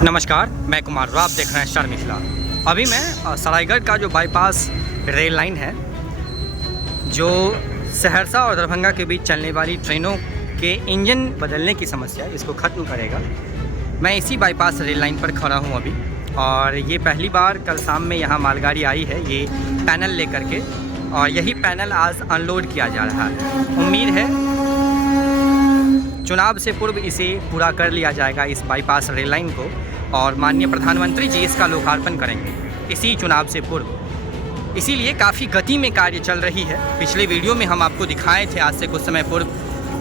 नमस्कार, मैं कुमार राव, आप देख रहे हैं स्टार मिथिला। अभी मैं सरायगढ़ का जो बाईपास रेल लाइन है, जो सहरसा और दरभंगा के बीच चलने वाली ट्रेनों के इंजन बदलने की समस्या इसको ख़त्म करेगा। मैं इसी बाईपास रेल लाइन पर खड़ा हूँ अभी, और ये पहली बार कल शाम में यहाँ मालगाड़ी आई है ये पैनल लेकर के, और यही पैनल आज अनलोड किया जा रहा है। उम्मीद है चुनाव से पूर्व इसे पूरा कर लिया जाएगा, इस बाईपास रेल लाइन को, और माननीय प्रधानमंत्री जी इसका लोकार्पण करेंगे इसी चुनाव से पूर्व। इसीलिए काफ़ी गति में कार्य चल रही है। पिछले वीडियो में हम आपको दिखाए थे आज से कुछ समय पूर्व,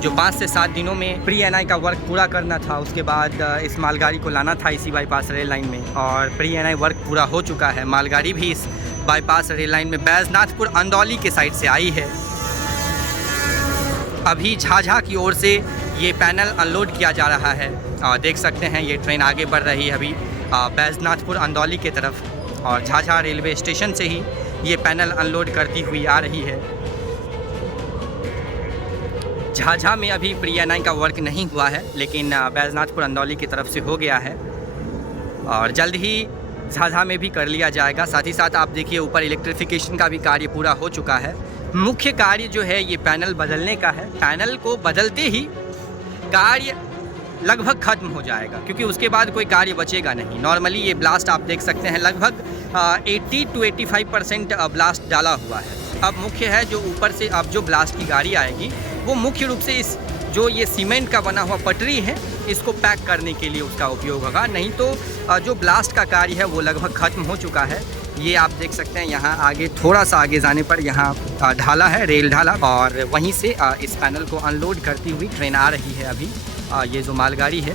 जो 5 से 7 दिनों में प्री एनआई का वर्क पूरा करना था, उसके बाद इस मालगाड़ी को लाना था इसी बाईपास रेल लाइन में, और प्री एनआई वर्क पूरा हो चुका है। मालगाड़ी भी इस बाईपास रेल लाइन में बैजनाथपुर अंदौली के साइड से आई है। अभी झाझा की ओर से ये पैनल अनलोड किया जा रहा है। देख सकते हैं ये ट्रेन आगे बढ़ रही है अभी बैजनाथपुर अंदौली के तरफ, और झाझा रेलवे स्टेशन से ही ये पैनल अनलोड करती हुई आ रही है। झाझा में अभी प्री एनआई का वर्क नहीं हुआ है, लेकिन बैजनाथपुर अंदौली की तरफ से हो गया है, और जल्द ही झाझा में भी कर लिया जाएगा। साथ ही साथ आप देखिए ऊपर इलेक्ट्रिफिकेशन का भी कार्य पूरा हो चुका है। मुख्य कार्य जो है ये पैनल बदलने का है। पैनल को बदलते ही कार्य लगभग ख़त्म हो जाएगा, क्योंकि उसके बाद कोई कार्य बचेगा नहीं। नॉर्मली ये ब्लास्ट आप देख सकते हैं लगभग 80 to 85% ब्लास्ट डाला हुआ है। अब मुख्य है जो ऊपर से अब जो ब्लास्ट की गाड़ी आएगी वो मुख्य रूप से इस जो ये सीमेंट का बना हुआ पटरी है इसको पैक करने के लिए उसका उपयोग होगा। नहीं तो जो ब्लास्ट का कार्य है वो लगभग ख़त्म हो चुका है। ये आप देख सकते हैं यहाँ आगे थोड़ा सा आगे जाने पर यहाँ ढाला है, रेल ढाला, और वहीं से इस पैनल को अनलोड करती हुई ट्रेन आ रही है। अभी ये जो मालगाड़ी है,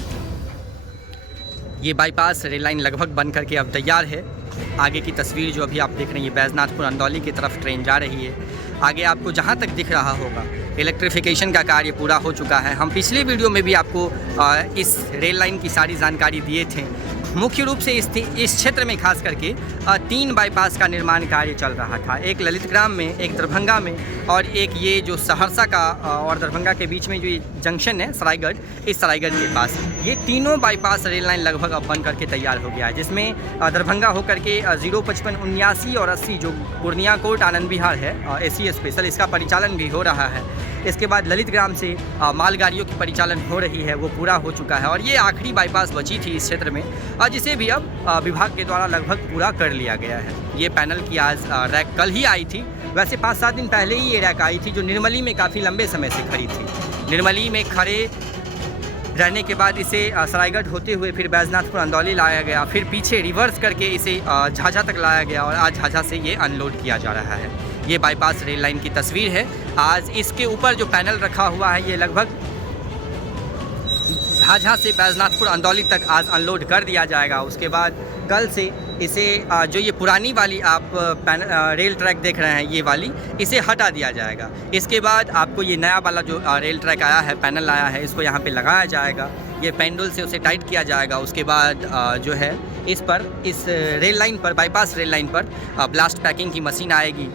ये बाईपास रेल लाइन लगभग बन करके अब तैयार है। आगे की तस्वीर जो अभी आप देख रहे हैं, ये बैजनाथपुर अंदौली की तरफ ट्रेन जा रही है। आगे आपको जहाँ तक दिख रहा होगा इलेक्ट्रिफिकेशन का कार्य पूरा हो चुका है। हम पिछले वीडियो में भी आपको इस रेल लाइन की सारी जानकारी दिए थे। मुख्य रूप से इस क्षेत्र में खास करके 3 बाईपास का निर्माण कार्य चल रहा था, एक ललितग्राम में, एक दरभंगा में, और एक ये जो सहरसा का और दरभंगा के बीच में जो ये जंक्शन है सरायगढ़, इस सरायगढ़ के पास ये तीनों बाईपास रेल लाइन लगभग अब बन करके तैयार हो गया है, जिसमें दरभंगा होकर के 055, 79 और 80 जो पूर्णिया कोट आनंद विहार है AC स्पेशल, इसका परिचालन भी हो रहा है। इसके बाद ललितग्राम से मालगाड़ियों की परिचालन हो रही है, वो पूरा हो चुका है, और ये आखिरी बाईपास बची थी इस क्षेत्र में, जिसे भी अब विभाग के द्वारा लगभग पूरा कर लिया गया है। ये पैनल की आज रैक कल ही आई थी। वैसे 5-7 दिन पहले ही ये रैक आई थी, जो निर्मली में काफ़ी लंबे समय से खड़ी थी। निर्मली में खड़े रहने के बाद इसे सरायगढ़ होते हुए फिर बैजनाथपुर अंदौली लाया गया, फिर पीछे रिवर्स करके इसे झाझा तक लाया गया, और आज झाझा से ये अनलोड किया जा रहा है। ये बाईपास रेल लाइन की तस्वीर है। आज इसके ऊपर जो पैनल रखा हुआ है ये लगभग झाझा से बैजनाथपुर अंदौली तक आज अनलोड कर दिया जाएगा। उसके बाद कल से इसे जो ये पुरानी वाली आप रेल ट्रैक देख रहे हैं, ये वाली, इसे हटा दिया जाएगा। इसके बाद आपको ये नया वाला जो रेल ट्रैक आया है, पैनल आया है, इसको यहाँ पे लगाया जाएगा। ये पेंडुल से उसे टाइट किया जाएगा। उसके बाद जो है इस रेल लाइन पर, बाईपास रेल लाइन पर ब्लास्ट पैकिंग की मशीन आएगी।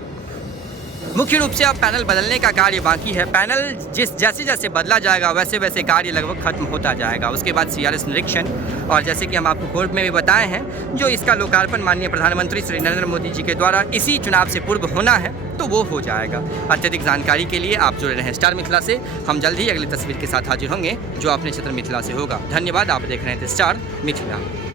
मुख्य रूप से अब पैनल बदलने का कार्य बाकी है। पैनल जैसे जैसे बदला जाएगा वैसे वैसे कार्य लगभग खत्म होता जाएगा। उसके बाद CRS निरीक्षण, और जैसे कि हम आपको कोर्ट में भी बताए हैं, जो इसका लोकार्पण माननीय प्रधानमंत्री श्री नरेंद्र मोदी जी के द्वारा इसी चुनाव से पूर्व होना है, तो वो हो जाएगा। अत्यधिक जानकारी के लिए आप जुड़े रहें स्टार मिथिला से। हम जल्द ही अगली तस्वीर के साथ हाजिर होंगे जो अपने क्षेत्र मिथिला से होगा। धन्यवाद। आप देख रहे थे स्टार मिथिला।